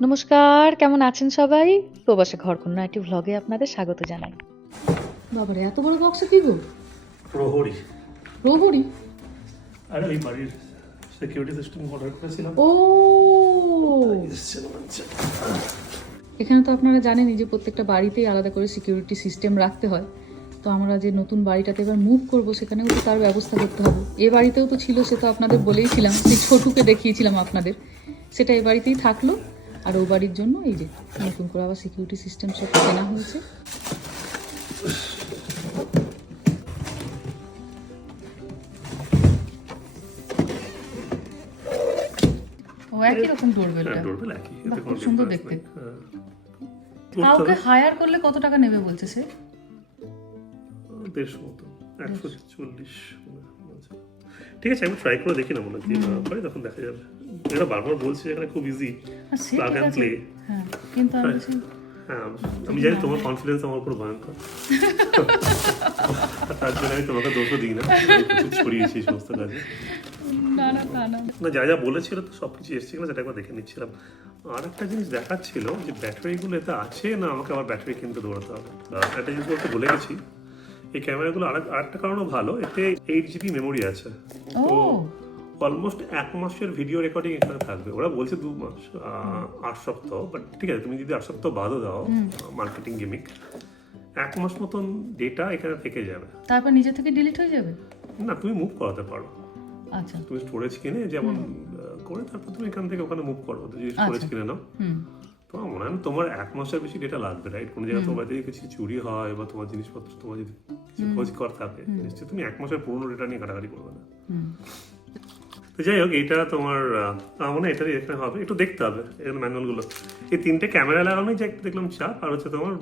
নমস্কার কেমন আছেন সবাই? প্রবাসে ঘরকন্যা একটি ভ্লগে আপনাদের স্বাগত জানাই। বাবারে এত বড় বক্সে কি গো? প্রহরী। প্রহরী? আরে ওই বাড়ির সিকিউরিটি সিস্টেম অর্ডার করেছিলাম। ও। এখানে তো আপনারা জানেনই যে প্রত্যেকটা বাড়িতেই আলাদা করে সিকিউরিটি সিস্টেম রাখতে হয়। তো আমরা যে নতুন বাড়িটাতে এবার মুভ করব সেখানেও তো তার ব্যবস্থা করতে হবে। এ বাড়িতেও তো ছিল সে তো আপনাদের বলেইছিলাম সেই ছোটুকে দেখিয়েছিলাম আপনাদের। সেটা এ বাড়িতেই থাকল। আর ও বাড়ির জন্য এই যে নতুন করে আবার সিকিউরিটি সিস্টেম সব কেনা হয়েছে। ও একই রকম ডোরবেলটা হ্যাঁ খুব সুন্দর দেখতে। হ্যাঁ। কাউকে হায়ার করলে কত টাকা নেবে বলছে সে? দেড়শো মতো একশো চল্লিশ ঠিক আছে আমি ট্রাই করে দেখি না মনে হয় কি না তখন দেখা যাবে। এটা বারবার বলছি এখানে খুব ইজি আছে। play. হ্যাঁ কিন্তু আমি হ্যাঁ আমি জানি তোমার কনফিডেন্স আমার উপর ভয়ঙ্কর। তার জন্য আমি তোমাকে দোষও দিই না। ছড়িয়েছি সমস্ত কাজে। না যা যা বলেছিল তো সব কিছু এসছে কিনা সেটা একবার দেখে নিচ্ছিলাম। আর একটা জিনিস দেখাচ্ছিল যে ব্যাটারিগুলো এতে আছে না আমাকে আবার ব্যাটারি কিনতে দৌড়াতে হবে? একটা জিনিস বলতে ভুলে গেছি। এই ক্যামেরাগুলো আর আরেকটা কারণও ভালো এতে এইট জিবি মেমোরি আছে। ও তো অলমোস্ট এক মাসের ভিডিও রেকর্ডিং এখানে থাকবে। ওরা বলছে দু মাস আট সপ্তাহ বাট ঠিক আছে তুমি যদি আট সপ্তাহ বাদও দাও মার্কেটিং গেমিক এক মাস মতন ডেটা এখানে থেকে যাবে। তারপর নিজে থেকে ডিলিট হয়ে যাবে? না তুমি মুভ করাতে পারো। আচ্ছা। তুমি স্টোরেজ কিনে যেমন করে তারপর তুমি এখান থেকে ওখানে মুভ করো। যদি স্টোরেজ কিনে নাও। হুম। তো মনে হয় তোমার এক মাসের বেশি ডেটা লাগবে রাইট কোনো জায়গায় তোমার থেকে কিছু চুরি হয় বা তোমার জিনিসপত্র তোমার যদি কিছু খোঁজ কর থাকে নিশ্চয়ই তুমি এক মাসের পুরোনো ডেটা নিয়ে ঘাটাঘাটি করবে না। তো যাই হোক এটা তোমার আমার মনে হয় এটারই এখানে হবে। একটু দেখতে হবে এখানে ম্যানুয়ালগুলো এই তিনটে ক্যামেরা লাগানোই যে একটা দেখলাম চাপ আর হচ্ছে তোমার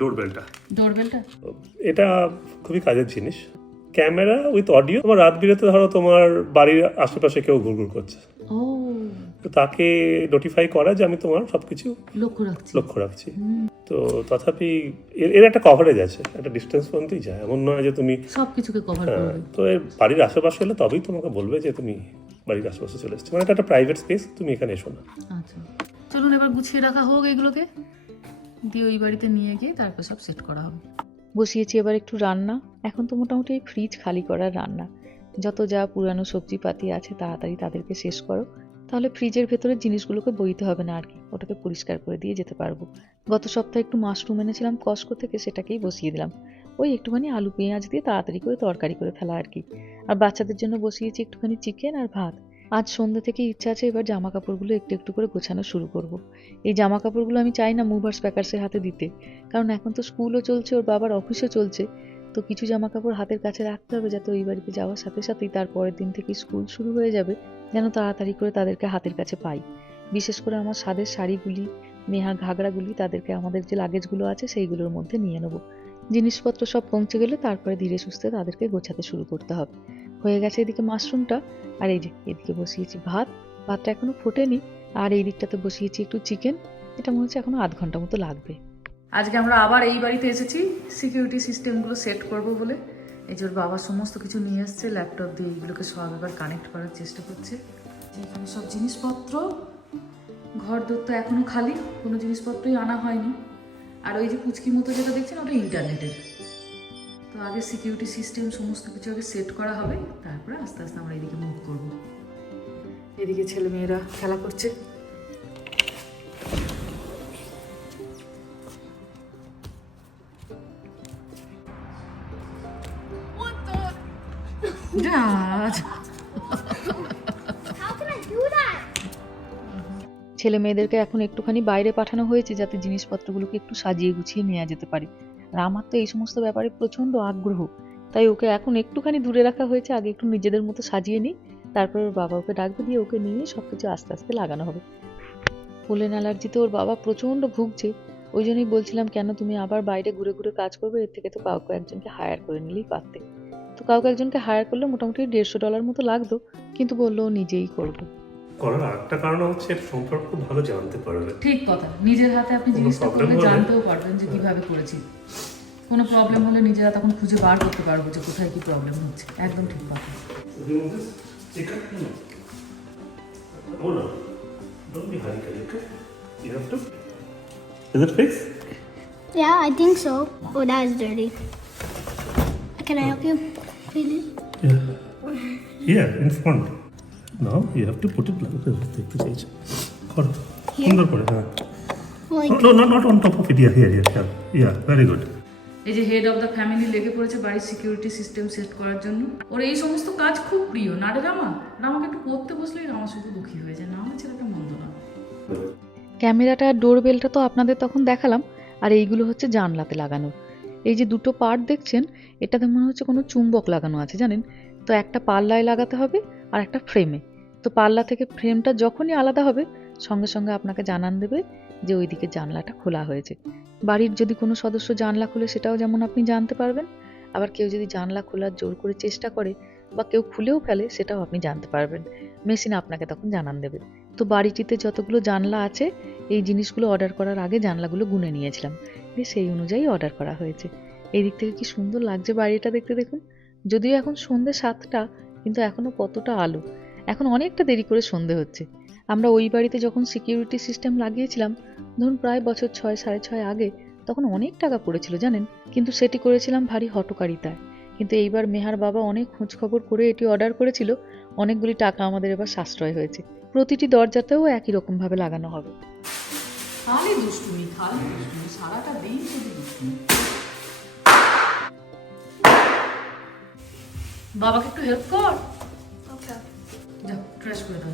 ডোরবেলটা ডোরবেলটা এটা খুবই কাজের জিনিস। ক্যামেরা উইথ অডিও তোমার রাত বিরেতে ধরো তোমার বাড়ির আশেপাশে কেউ ঘুরঘুর করছে। ও তো তাকে নোটিফাই করা যে আমি তোমার সবকিছু লক্ষ্য রাখছি। লক্ষ্য রাখছি। তো তথাপি এর এর একটা কভারেজ আছে একটা ডিস্টেন্স পর্যন্তই যায়। এমন নয় যে তুমি সব কিছুকে কভার হ্যাঁ, করবে। তো এর বাড়ির আশেপাশে হলে তবেই তোমাকে বলবে যে তুমি বাড়ির আশেপাশে চলে এসছো। মানে এটা একটা প্রাইভেট স্পেস তুমি এখানে এসো না। আচ্ছা। চলুন এবার গুছিয়ে রাখা হোক এগুলোকে। দিয়ে ওই বাড়িতে নিয়ে গিয়ে তারপর সব সেট করা হবে। বসিয়েছি এবার একটু রান্না। এখন তো মোটামুটি ফ্রিজ খালি করার রান্না। যত যা পুরানো সবজিপাতি আছে তাড়াতাড়ি তাদেরকে শেষ করো। তাহলে ফ্রিজের ভেতরে জিনিসগুলোকে বইতে হবে না আর কি। ওটাকে পরিষ্কার করে দিয়ে যেতে পারব। গত সপ্তাহে একটু মাশরুম এনেছিলাম, কস্কো থেকে সেটাকেই বসিয়ে দিলাম। ওই একটুখানি আলু, পেঁয়াজ দিয়ে তাড়াতাড়ি করে তরকারি করে ফেলা আর কি। আর বাচ্চাদের জন্য বসিয়েছি একটুখানি চিকেন আর ভাত। আজ সন্ধ্যা থেকে ইচ্ছা আছে এবার জামা কাপড়গুলো একটু একটু করে গোছানো শুরু করব। এই জামা কাপড়গুলো আমি চাই না মুভার্স প্যাকার্সের হাতে দিতে। কারণ এখন তো স্কুলও চলছে, ওর বাবার অফিসও চলছে। তো কিছু জামা কাপড় হাতের কাছে রাখতে হবে যাতে ওই বাড়িতে যাওয়ার সাথে সাথেই তার পরের দিন থেকে স্কুল শুরু হয়ে যাবে, যেন তাড়াতাড়ি করে তাদেরকে হাতের কাছে পাই। বিশেষ করে আমার স্বাদের শাড়িগুলি নেহার ঘাগড়াগুলি, তাদেরকে আমাদের যে লাগেজগুলো আছে সেইগুলোর মধ্যে নিয়ে নেব। জিনিসপত্র সব পৌঁছে গেলে তারপরে ধীরে সুস্থে তাদেরকে গোছাতে শুরু করতে হবে। হয়ে গেছে এদিকে মাশরুমটা, আর এই যে এদিকে বসিয়েছি ভাত, ভাতটা এখনও ফোটেনি, আর এই দিকটাতে বসিয়েছি একটু চিকেন, এটা মনে হচ্ছে এখনও আধ ঘণ্টা মতো লাগবে। আজকে আমরা আবার এই বাড়িতে এসেছি। সিকিউরিটি সিস্টেমগুলো সেট করব বলে। এই ওর বাবা সমস্ত কিছু নিয়ে এসছে ল্যাপটপ দিয়ে এইগুলোকে সব এবার কানেক্ট করার চেষ্টা করছে। এখানে সব জিনিসপত্র, ঘর দোর তো এখনও খালি, কোনো জিনিসপত্রই আনা হয়নি। আর ওই যে পুচকি মতো যেটা দেখছেন, ওটা ইন্টারনেটের। তো আগে সিকিউরিটি সিস্টেম সমস্ত কিছু আগে সেট করা হবে, তারপরে আস্তে আস্তে আমরা এদিকে মুভ করব। এদিকে ছেলে মেয়েরা খেলা করছে। That? ছেলে মেয়েদেরকে এখন একটুখানি বাইরে পাঠানো হয়েছে যাতে জিনিসপত্রগুলোকে একটু সাজিয়ে গুছিয়ে নেওয়া যেতে পারে। আমার তো এই সমস্ত ব্যাপারে প্রচণ্ড আগ্রহ। তাই ওকে এখন একটুখানি দূরে রাখা হয়েছে, আগে একটু নিজেদের মতো সাজিয়ে নিই। তারপর ওর বাবা ওকে ডাকবে, দিয়ে ওকে নিয়ে সবকিছু আস্তে আস্তে লাগানো হবে। পোলেন অ্যালার্জিতে ওর বাবা প্রচণ্ড ভুগছে। ওই জন্যই বলছিলাম, কেন তুমি আবার বাইরে ঘুরে ঘুরে কাজ করবে? এর থেকে তো কাউকে একজনকে হায়ার করে নিলেই পারতে। তো কাউকে একজনকে হায়ার করলে মোটামুটি দেড়শো ডলার মতো লাগতো কিন্তু বলল নিজেই করব করার আরেকটা কারণ হচ্ছে এর সম্পর্ক ভালো জানতে পারবে ঠিক কথা নিজের হাতে আপনি জিনিসটা করলে জানতেও পারবেন যে কীভাবে করেছি কোনো প্রবলেম হলে নিজেরা তখন খুঁজে বার করতে পারব যে কোথায় কি প্রবলেম হচ্ছে একদম ঠিক কথা. Is it fixed? Yeah, I think so. Oh, that is dirty. Can I help you? Clean it? Yeah. Here, in front. Now you have to put it like this. Take this edge. করো সুন্দর করে হ্যাঁ Like, no not not on top of it. Yeah here here yeah yeah very good. এই যে head of the family লেগে পড়েছে বাড়ির security system set করার জন্য। ওর এই সমস্ত কাজ খুব প্রিয়। না রে রামা? রামাকে একটু পড়তে বসলেই রামা শুধু দুঃখী হয়ে যায়। না আমার ছেলেটা মন্দ না। ক্যামেরাটা ডোরবেলটা তো আপনাদের তখন দেখালাম। আর এইগুলো হচ্ছে জানলাতে লাগানো। এই যে দুটো পার্ট দেখছেন, এটাতে মনে হচ্ছে কোনো চুম্বক লাগানো আছে, জানেন? তো একটা পাল্লায় লাগাতে হবে আর একটা ফ্রেমে। তো পাল্লা থেকে ফ্রেমটা যখনই আলাদা হবে, সঙ্গে সঙ্গে আপনাকে জানান দেবে যে ওইদিকে জানলাটা খোলা হয়েছে। বাড়ির যদি কোনো সদস্য জানলা খুলে সেটাও যেমন আপনি জানতে পারবেন, আবার কেউ যদি জানলা খোলার জোর করে চেষ্টা করে বা কেউ খুলেও ফেলে সেটাও আপনি জানতে পারবেন। মেশিন আপনাকে তখন জানান দেবে। তো বাড়িটিতে যতগুলো জানলা আছে, এই জিনিসগুলো অর্ডার করার আগে জানলাগুলো গুনে নিয়েছিলাম। দিয়ে সেই অনুযায়ী অর্ডার করা হয়েছে। এই দিক থেকে কি সুন্দর লাগছে বাড়িটা দেখতে দেখুন। যদিও এখন সন্ধে সাতটা, কিন্তু এখনও কতটা আলো। এখন অনেকটা দেরি করে সন্ধে হচ্ছে। আমরা ওই বাড়িতে যখন সিকিউরিটি সিস্টেম লাগিয়েছিলাম, ধরুন প্রায় বছর ছয়, সাড়ে ছয় আগে, তখন অনেক টাকা পড়েছিল, জানেন? কিন্তু সেটি করেছিলাম ভারী হটকারিতায়। কিন্তু এইবার মেহার বাবা অনেক খোঁজ খবর করে এটি অর্ডার করেছিল। অনেকগুলি টাকা আমাদের এবার সাশ্রয় হয়েছে। প্রতিটি দরজাতেও একই রকম ভাবে লাগানো হবে। খালি দুষ্টুমি খালি দুষ্টুমি সারাটা দিন শুধু দুষ্টুমি। বাবাকে একটু হেল্প কর. যাও ট্রেস করে দাও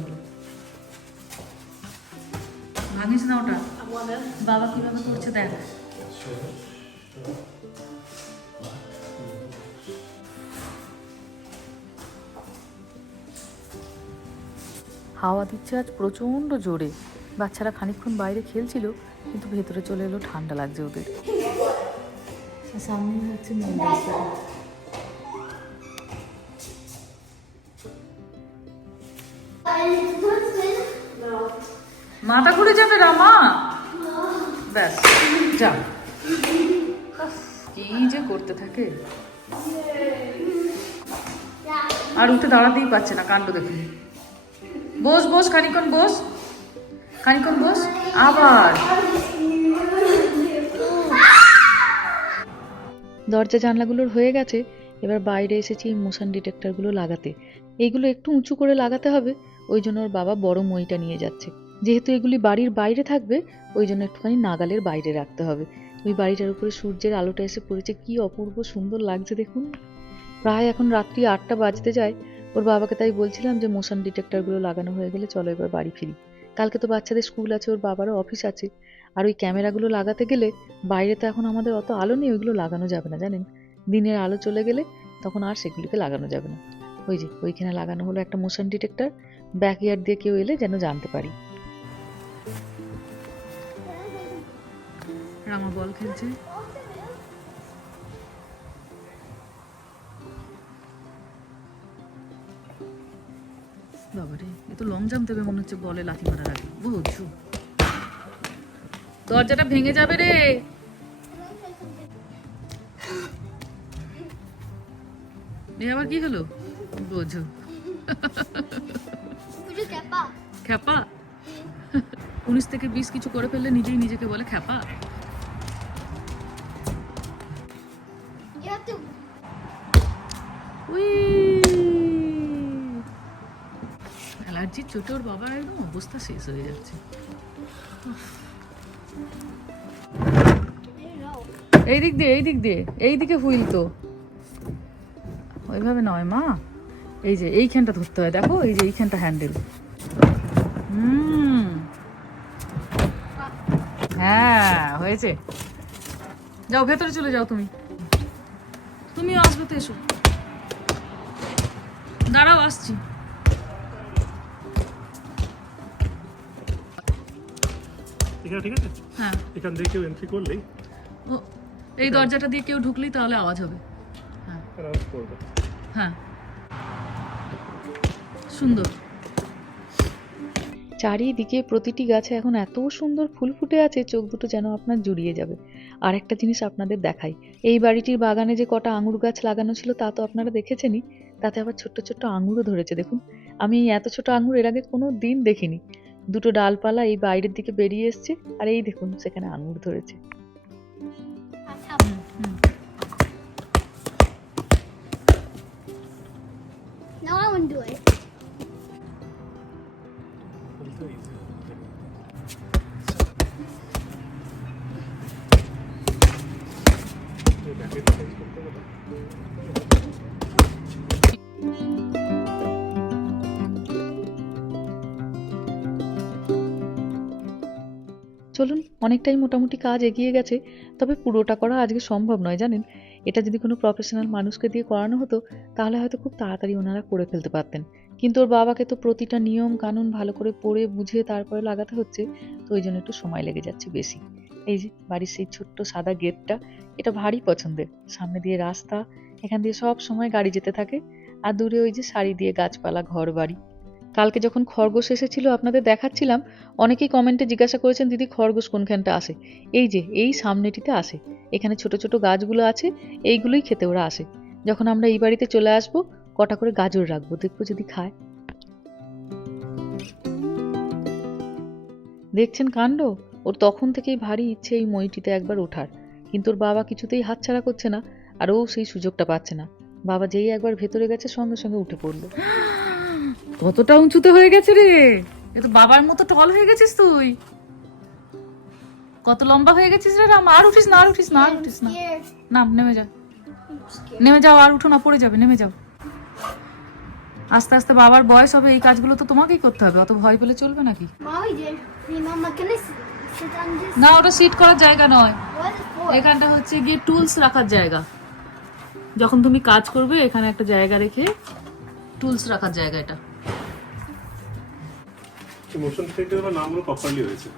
ভাঙিস না ওটা. বাবা কীভাবে করছে দেখ। হাওয়া দিচ্ছে আজ প্রচণ্ড জোরে। বাচ্চারা খানিকক্ষণ বাইরে খেলছিল, কিন্তু ভেতরে চলে এলো ঠান্ডা লাগছে ওদের। সামনে হচ্ছে মাথা ঘুরে যাবে রামা? ব্যাস, যা। কি যে করতে থাকে। আর উঠে দাঁড়াতেই পারছে না, কাণ্ড দেখুন বস বস খানিক্ষণ বস। খানিক্ষণ বস, আবার। দরজা জানলাগুলোর হয়ে গেছে, এবার বাইরে এসেছি মোশন ডিটেক্টরগুলো লাগাতে। এইগুলো একটু উঁচু করে লাগাতে হবে, ওই জন্য ওর বাবা বড় মইটা নিয়ে যাচ্ছে। যেহেতু এগুলি বাড়ির বাইরে থাকবে, ওই জন্য একটুখানি নাগালের বাইরে রাখতে হবে। ওই বাড়িটার উপরে সূর্যের আলোটা এসে পড়েছে, কি অপূর্ব সুন্দর লাগছে দেখুন। প্রায় এখন রাত্রি আটটা বাজতে যায়, ওর বাবাকে তাই বলছিলাম যে মোশন ডিটেক্টরগুলো লাগানো হয়ে গেলে চলো এবার বাড়ি ফিরি। কালকে তো বাচ্চাদের স্কুল আছে, ওর বাবারও অফিস আছে। আর ওই ক্যামেরাগুলো লাগাতে গেলে বাইরে তো এখন আমাদের অত আলো নেই, ওইগুলো লাগানো যাবে না, জানেন? দিনের আলো চলে গেলে তখন আর সেগুলিকে লাগানো যাবে না। ওই যে, ওইখানে লাগানো হলো একটা মোশন ডিটেক্টর ব্যাক ব্যাকইয়ার্ড দিয়ে কেউ এলে যেন জানতে পারি। রামা বল খেলছে। বাবারে। এ তো লং জাম্প দেবে মনে হচ্ছে বলে লাথি মারার আগে। বুঝছ দরজাটা ভেঙে যাবে রে। এ আবার কি হলো? বোঝো? খ্যাপা? উনিশ থেকে বিশ কিছু করে ফেললে নিজেই নিজেকে বলে খ্যাপা? চোটে ওর বাবার একদম অবস্থা শেষ হয়ে যাচ্ছে। এই দিক দিয়ে, এই দিক দিয়ে, এই দিকে হুইল তো। ওইভাবে নয় মা। এই যে, এইখানটা ধরতে হয়। দেখো, এই যে এইখানটা হ্যান্ডেল হুম। হ্যাঁ হয়েছে। যাও, ভেতরে চলে যাও তুমি। তুমিও আসবে তো এসো। দাঁড়াও, আসছি। এখানে ঠিক আছে? হ্যাঁ। এখান থেকে কেউ এন্ট্রি করলেই ও এই দরজাটা দিয়ে কেউ ঢুকলেই তাহলে আওয়াজ হবে। হ্যাঁ। করবে। হ্যাঁ। সুন্দর। চারিদিকে প্রতিটি গাছে এখন এত সুন্দর ফুল ফুটে আছে চোখ দুটো যেন আপনার জুড়িয়ে যাবে। আর একটা জিনিস আপনাদের দেখাই। এই বাড়িটির বাগানে যে কটা আঙুর গাছ লাগানো ছিল তা তো আপনারা দেখেছেনই। তাতে আবার ছোট্ট ছোট্ট আঙুরও ধরেছে দেখুন। আমি এত ছোট আঙুর এর আগে কোনো দিন দেখিনি। দুটো ডালপালা এই বাইরের দিকে বেরিয়ে এসছে আর এই দেখুন সেখানে আঙুর ধরেছে। That's how. চলুন, অনেকটাই মোটামুটি কাজ এগিয়ে গেছে, তবে পুরোটা করা আজকে সম্ভব নয়, জানেন? এটা যদি কোনো প্রফেশনাল মানুষকে দিয়ে করানো হতো, তাহলে হয়তো খুব তাড়াতাড়ি ওনারা করে ফেলতে পারতেন। কিন্তু ওর বাবাকে তো প্রতিটা নিয়ম কানুন ভালো করে পড়ে বুঝিয়ে তারপরে লাগাতে হচ্ছে, তো ওই জন্য একটু সময় লেগে যাচ্ছে বেশি। এই যে, বাড়ির সেই ছোট্ট সাদা গেটটা, এটা ভারী পছন্দের। সামনে দিয়ে রাস্তা, এখান দিয়ে সব সময় গাড়ি যেতে থাকে, আর দূরে ওই যে শাড়ি দিয়ে গাছপালা ঘর বাড়ি কালকে যখন খরগোশ এসেছিল আপনাদের দেখাচ্ছিলাম, অনেকেই কমেন্টে জিজ্ঞাসা করেছেন, দিদি, খরগোশ কোনখানটা আসে? এই যে, এই সামনেটিতে আসে। এখানে ছোট ছোট গাছগুলো আছে, এইগুলোই খেতে ওরা আসে। যখন আমরা এই বাড়িতে চলে আসব, কটা করে গাজর রাখব, দেখব যদি খায়। দেখছেন কাণ্ড? ওর তখন থেকেই ভারী ইচ্ছে এই মইটিতে একবার ওঠার। কিন্তু ওর বাবা কিছুতেই হাতছাড়া করছে না, আর ও সেই সুযোগটা পাচ্ছে না। বাবা যেই একবার ভেতরে গেছে, সঙ্গে সঙ্গে উঠে পড়ল। কতটা উঁচুতে হয়ে গেছে রে? এ তো বাবার মতো টল হয়ে গেছিস তুই। কত লম্বা হয়ে গেছিস রে রাম? আর উঠিস না আর উঠিস না আর উঠিস না. নাম নেমে যা। নেমে যাও আর উঠো না পড়ে যাবে নেমে যাও। আস্তে আস্তে বাবার বয়স হবে এই কাজগুলো তো তোমাকেই করতে হবে। অত ভয় পেলে চলবে নাকি. না ওটা সিট করার জায়গা নয়? এখানটা হচ্ছে গিয়ে টুলস রাখার জায়গা। যখন তুমি কাজ করবে এখানে একটা জায়গা রেখে টুলস রাখার জায়গা এটা। মোশন থিয়েটার বা নামগুলো প্রপারলি হয়েছে।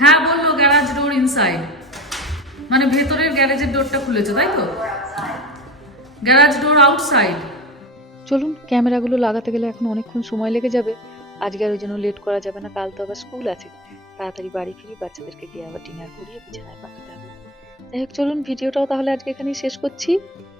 হ্যাঁ বলল গ্যারাজ ডোর ইনসাইড মানে ভেতরের গ্যারেজের ডোরটা খুলেছে তাই তো? গ্যারাজ ডোর আউটসাইড চলুন ক্যামেরাগুলো লাগাতে গেলে এখন অনেকক্ষণ সময় লেগে যাবে। আজকে আর ওই জন্য লেট করা যাবে না কাল তো আবার স্কুল আছে। তাড়াতাড়ি বাড়ি ফিরি বাচ্চাদেরকে গিয়ে আবার ডিনার করিয়ে বিছানায় পাঠাতে হবে যাই হোক চলুন ভিডিওটাও তাহলে আজকে এখানেই শেষ করছি।